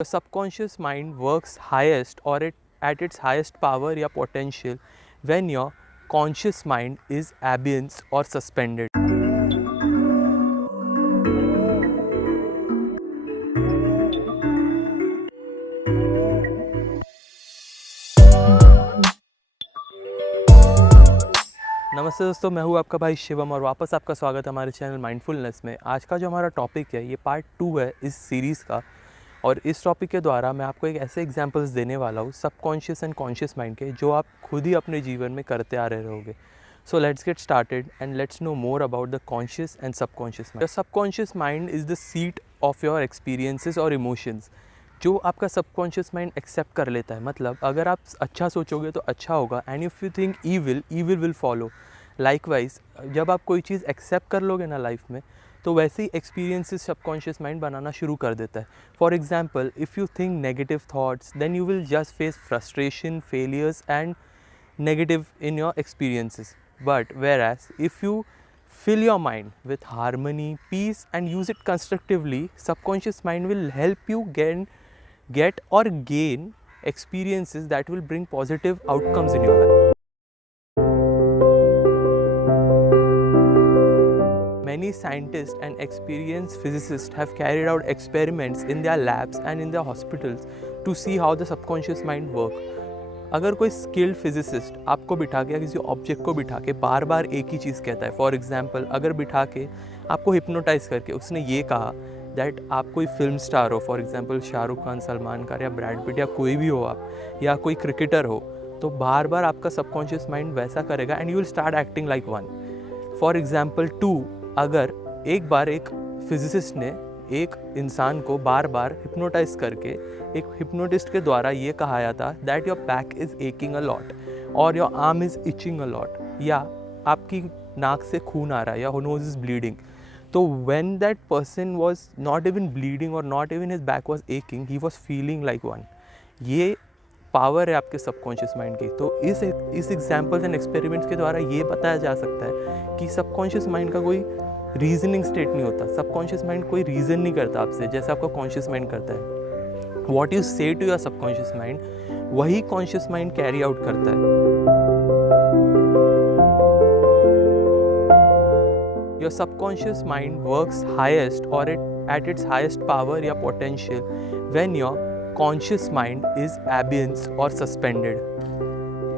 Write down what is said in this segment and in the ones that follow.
The subconscious mind works highest or at its highest power या potential when your conscious mind is absent or suspended. नमस्ते दोस्तों, मैं हूँ आपका भाई शिवम और वापस आपका स्वागत है हमारे चैनल माइंडफुलनेस में। आज का जो हमारा टॉपिक है ये पार्ट 2 है इस सीरीज़ का, और इस टॉपिक के द्वारा मैं आपको एक ऐसे एग्जांपल्स देने वाला हूँ सबकॉन्शियस एंड कॉन्शियस माइंड के, जो आप खुद ही अपने जीवन में करते आ रहे होगे। So let's get started and let's no more about the conscious and subconscious mind. The subconscious mind is the seat of your experiences और इमोशंस, जो आपका सबकॉन्शियस माइंड एक्सेप्ट कर लेता है। मतलब अगर आप अच्छा सोचोगे तो अच्छा होगा, and if you think evil, evil will follow. Likewise जब आप कोई चीज़ एक्सेप्ट कर लोगे ना लाइफ में, तो वैसे ही एक्सपीरियंसेस सबकॉन्शियस माइंड बनाना शुरू कर देता है। For example, if you think negative thoughts, then you will just face frustration, failures and negative in your experiences. But whereas if you fill your mind with harmony, peace and use it constructively, subconscious mind will help you get or gain experiences that will bring positive outcomes in your life. Many scientists and experienced physicists have carried out experiments in their labs and in their hospitals to see how the subconscious mind works. अगर कोई skilled physicist आपको बिठा के या किसी object को बिठा के बार बार एक ही चीज़ कहता है, फॉर एग्जांपल अगर बिठा के आपको हिप्नोटाइज करके उसने ये कहा दैट आप कोई फिल्म स्टार हो, फॉर एग्जांपल शाहरुख खान, सलमान खान या ब्रैड पिट या कोई भी हो आप, या कोई क्रिकेटर हो, तो बार बार आपका सबकॉन्शियस माइंड वैसा करेगा and you will start acting like one. For example 2, अगर एक बार एक फिजिसिस्ट ने एक इंसान को बार बार हिप्नोटाइज करके एक हिप्नोटिस्ट के द्वारा ये कहाया था that your back is aching a lot और your arm is itching a lot, या आपकी नाक से खून आ रहा है या नोज इज़ ब्लीडिंग, तो when that person was not even bleeding और not even his back was aching, he was feeling like one. ये पावर है आपके सबकॉन्शियस माइंड की। तो इस एग्जाम्पल्स एंड एक्सपेरिमेंट्स के द्वारा ये बताया जा सकता है कि सबकॉन्शियस माइंड का कोई रीजनिंग स्टेट नहीं होता। सबकॉन्शियस माइंड कोई रीज़न नहीं करता आपसे जैसे आपका कॉन्शियस माइंड करता है। What you say to your subconscious mind, वही कॉन्शियस माइंड कैरी आउट करता है। Your subconscious mind works highest और एट इट्स हाईएस्ट पावर या potential when your conscious mind is absent और सस्पेंडेड।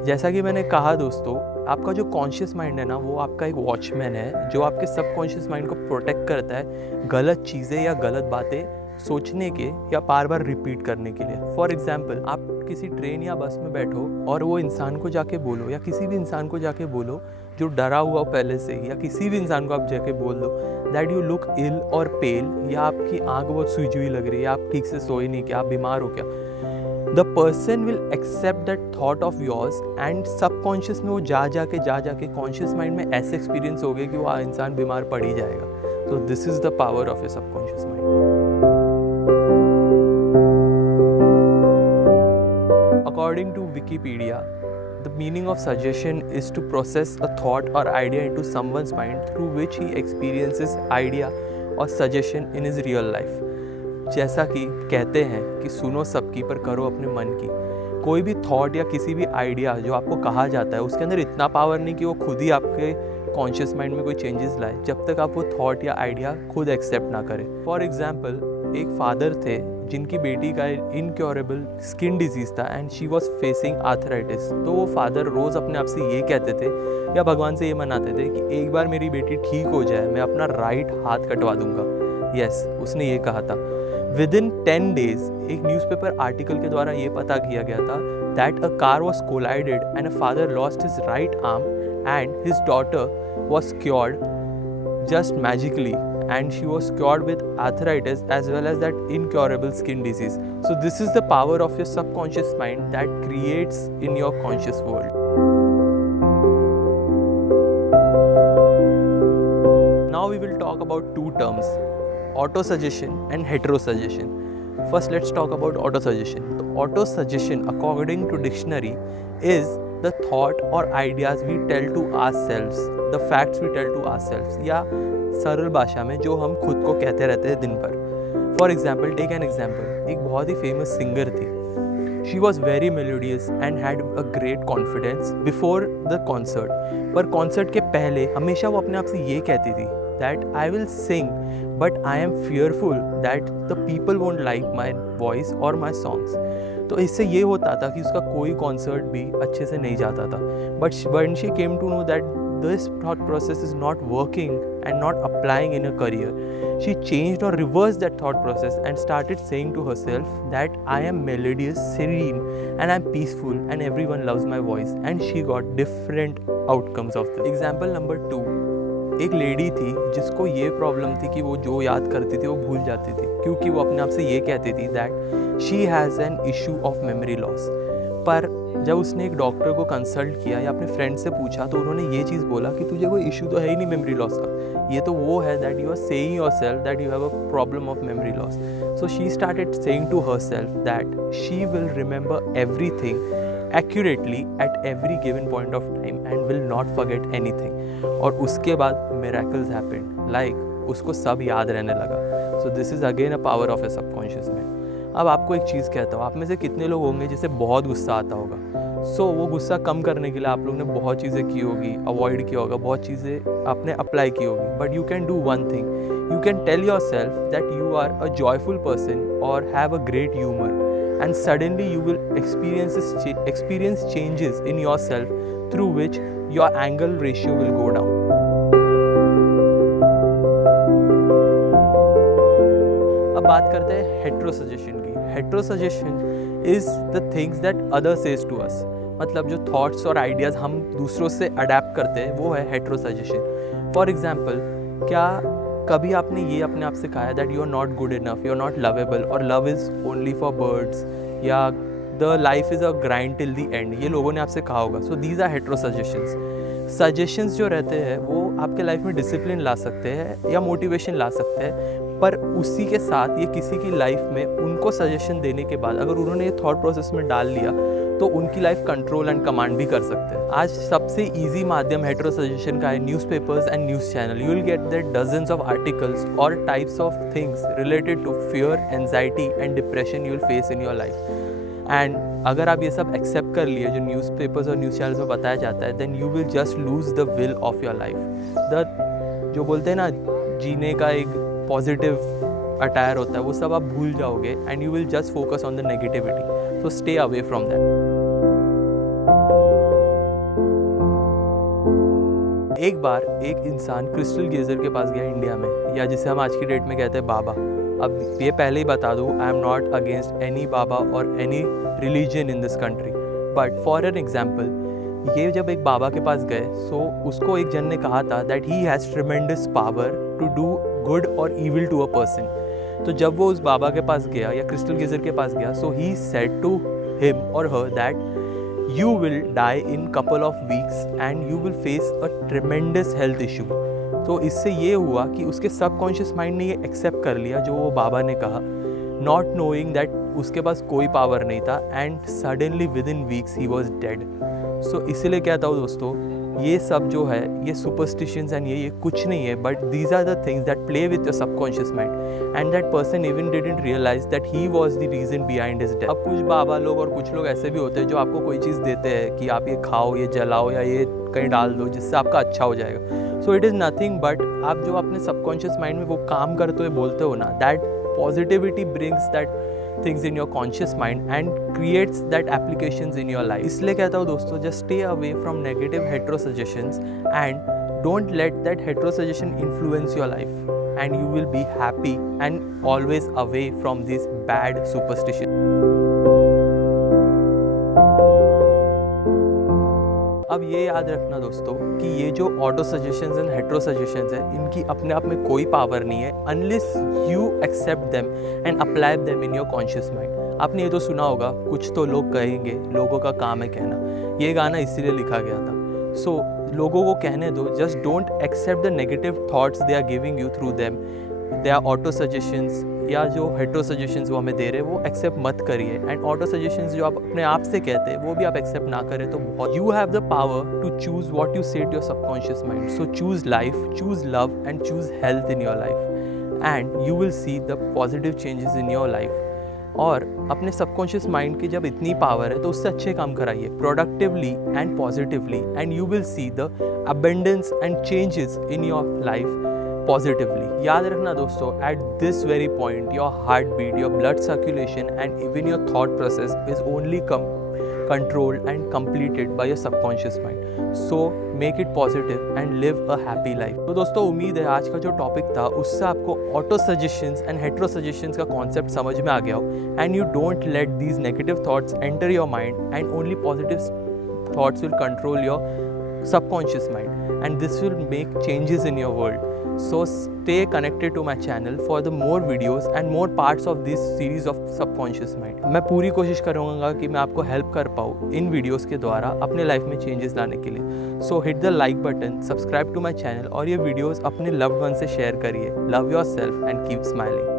जैसा कि मैंने कहा दोस्तों, आपका जो कॉन्शियस माइंड है ना, वो आपका एक वॉचमैन है जो आपके सबकॉन्शियस माइंड को प्रोटेक्ट करता है गलत चीज़ें या गलत बातें सोचने के या बार बार रिपीट करने के लिए। फॉर एग्जाम्पल, आप किसी ट्रेन या बस में बैठो और वो इंसान को जाके बोलो, या किसी भी इंसान को जाके बोलो जो डरा हुआ पहले से, या किसी भी इंसान को आप जाके बोल दो दैट यू लुक इल और पेल, या आपकी आंख बहुत सूजी हुई लग रही है, आप ठीक से सोए नहीं क्या, आप बीमार हो क्या, the person will accept that thought of yours and subconscious में वो जा जाके कॉन्शियस माइंड में ऐसे एक्सपीरियंस हो गए कि वो इंसान बीमार पड़ ही जाएगा। तो this is the power of your subconscious mind. According to Wikipedia, the meaning of suggestion is to process a thought or idea into someone's mind through which he experiences idea or suggestion in his real life. जैसा कि कहते हैं कि सुनो सबकी पर करो अपने मन की। कोई भी थॉट या किसी भी आइडिया जो आपको कहा जाता है, उसके अंदर इतना पावर नहीं कि वो खुद ही आपके कॉन्शियस माइंड में कोई चेंजेस लाए, जब तक आप वो थॉट या आइडिया खुद एक्सेप्ट ना करें। फॉर एग्जाम्पल, एक फादर थे जिनकी बेटी का इनक्योरेबल स्किन डिजीज़ था and she was facing arthritis. तो वो फादर रोज़ अपने आप से ये कहते थे या भगवान से ये मनाते थे कि एक बार मेरी बेटी ठीक हो जाए, मैं अपना राइट हाथ कटवा दूंगा। यस, उसने ये कहा था। विदिन 10 days एक न्यूज़पेपर आर्टिकल के द्वारा ये पता किया गया था that a car was collided and a father lost his right arm and his daughter was cured just magically, and she was cured with arthritis as well as that incurable skin disease. So this is the power of your subconscious mind that creates in your conscious world. Now we will talk about two terms, autosuggestion and heterosuggestion. First let's talk about autosuggestion. So autosuggestion according to dictionary is the thought or ideas we tell to ourselves, the facts we tell to ourselves, या सरल भाषा में जो हम खुद को कहते रहते हैं दिन भर। For example take an example, एक बहुत ही फेमस सिंगर थी. She was very melodious and had a great confidence before the concert. पर कॉन्सर्ट के पहले हमेशा वो अपने आप से ये कहती थी that I will sing but I am fearful that the people won't like my voice और माई सॉन्ग्स. तो इससे ये होता था कि उसका कोई कॉन्सर्ट भी अच्छे से नहीं जाता था. But when she came to know that this thought process is not working and not applying in her career, she changed or reversed that thought process and started saying to herself that I am melodious, serene and I'm peaceful and everyone loves my voice, and she got different outcomes of this. Example number 2, एक lady थी जिसको ये problem थी कि वो जो याद करती थी वो भूल जाती थी, क्योंकि वो अपने आप से ये कहती थी that she has an issue of memory loss. पर जब उसने एक डॉक्टर को कंसल्ट किया या अपने फ्रेंड से पूछा तो उन्होंने ये चीज़ बोला कि तुझे कोई इशू तो है ही नहीं मेमोरी लॉस का, ये तो वो है that you are saying yourself that you have a problem of memory loss. So she started saying to herself that she will remember everything accurately at every given point of time and will not forget anything. और उसके बाद miracles happened, like उसको सब याद रहने लगा. So this is again a power of a subconscious mind. अब आपको एक चीज़ कहता हूँ, आप में से कितने लोग होंगे जिसे बहुत गुस्सा आता होगा. सो वो गुस्सा कम करने के लिए आप लोग ने बहुत चीज़ें की होगी, अवॉइड किया होगा, बहुत चीज़ें आपने अप्लाई की होगी. But you can do one thing, you can tell yourself that you are a joyful person और have a great humour, and suddenly you will experience changes in yourself through which your anger ratio will go down. अब बात करते हैं hetero suggestion की. Hetero suggestion is the things that other says to us. मतलब जो thoughts और ideas हम दूसरों से अडेप्ट करते हैं वो है हेट्रो सजेशन. फॉर एग्जाम्पल, क्या कभी आपने ये अपने आप से कहा है that you are not good enough, you are not lovable, और love is only for birds, या the life is a grind till the end, ये लोगों ने आपसे कहा होगा. So these are hetero suggestions. Suggestions जो रहते हैं वो आपके लाइफ में डिसिप्लिन ला सकते हैं या मोटिवेशन ला सकते हैं, पर उसी के साथ ये किसी की लाइफ में उनको सजेशन देने के बाद अगर उन्होंने ये थॉट प्रोसेस में डाल लिया तो उनकी लाइफ कंट्रोल एंड कमांड भी कर सकते हैं. आज सबसे इजी माध्यम हेट्रो सजेशन का है newspapers and news channel. You will get that dozens of articles और types of things related to fear, anxiety and depression you will face in your life. And अगर आप ये सब एक्सेप्ट कर लिए जो न्यूज़पेपर्स और न्यूज़ चैनल्स में बताया जाता है, then you will just lose the will of your life. The जो बोलते हैं ना जीने का एक पॉजिटिव अटायर होता है, वो सब आप भूल जाओगे and you will just focus on the negativity. So stay away from that. एक बार एक इंसान क्रिस्टल गेजर के पास गया इंडिया में, या जिसे हम आज की डेट में कहते हैं बाबा. अब ये पहले ही बता दूँ, I am not against any baba और any religion in this country, but for an example, ये जब एक बाबा के पास गए सो उसको एक जन ने कहा था that he has tremendous power to do good और ईविल टू अ पर्सन. तो जब वो उस बाबा के पास गया या क्रिस्टल गेजर के पास गया, सो ही सेड टू हिम और her that you will die in couple of weeks and you will face a tremendous health issue. तो इससे ये हुआ कि उसके सबकॉन्शियस माइंड ने ये एक्सेप्ट कर लिया जो वो बाबा ने कहा, नॉट नोइंग दैट उसके पास कोई पावर नहीं था, and suddenly within weeks he was dead. So इसीलिए कहता हूँ दोस्तों, ये सब जो है ये सुपरस्टिशंस एंड ये कुछ नहीं है, but these are the things that play with your subconscious mind, and that person even didn't realize that he was the reason behind his death. अब कुछ बाबा लोग और कुछ लोग ऐसे भी होते हैं जो आपको कोई चीज़ देते हैं कि आप ये खाओ, ये जलाओ या ये कहीं डाल दो जिससे आपका अच्छा हो जाएगा. So it is nothing but आप जो अपने सबकॉन्शियस माइंड में वो काम करते हुए बोलते हो ना, that positivity brings that things in your conscious mind and creates that applications in your life. इसलिए कहता हूँ दोस्तों, just stay away from negative hetero suggestions and don't let that hetero suggestion influence your life, and you will be happy and always away from these bad superstitions. अब ये याद रखना दोस्तों कि ये जो auto suggestions and hetero suggestions है, इनकी अपने आप में कोई पावर नहीं है unless you accept them and apply them in your conscious mind. आपने ये तो सुना होगा, कुछ तो लोग कहेंगे, लोगों का काम है कहना. ये गाना इसीलिए लिखा गया था. सो लोगों को कहने दो, just don't accept the negative thoughts they are giving you through them. They are auto suggestions या जो हेट्रो सजेशंस वो हमें दे रहे हैं वो एक्सेप्ट मत करिए, एंड ऑटो सजेशंस जो आप अपने आप से कहते हैं वो भी आप एक्सेप्ट ना करें तो बहुत. You have the power to choose what you say to your subconscious mind. So choose life, choose love and choose health in your life. And you will see the positive changes in your life. और अपने subconscious mind की जब इतनी power है तो उससे अच्छे काम कराइए productively and positively, and you will see the abundance and changes in your life positively. याद रखना दोस्तों, at this very point your heart beat, your blood circulation and even your thought process is only controlled and completed by your subconscious mind. So make it positive and live a happy life. तो दोस्तों उम्मीद है आज का जो topic था उससे आपको auto suggestions and hetero suggestions का कॉन्सेप्ट समझ में आ गया हो, and you don't let these negative thoughts enter your mind and only positive thoughts will control your subconscious mind, and this will make changes in your world. So stay connected to my channel for the more videos and more parts of this series of subconscious mind. मैं पूरी कोशिश करूँगा कि मैं आपको help कर पाऊँ इन videos के द्वारा अपने लाइफ में चेंजेस लाने के लिए। So hit the like button, subscribe to my channel और ये वीडियोस अपने लव्ड वन से शेयर करिए। Love yourself and keep smiling.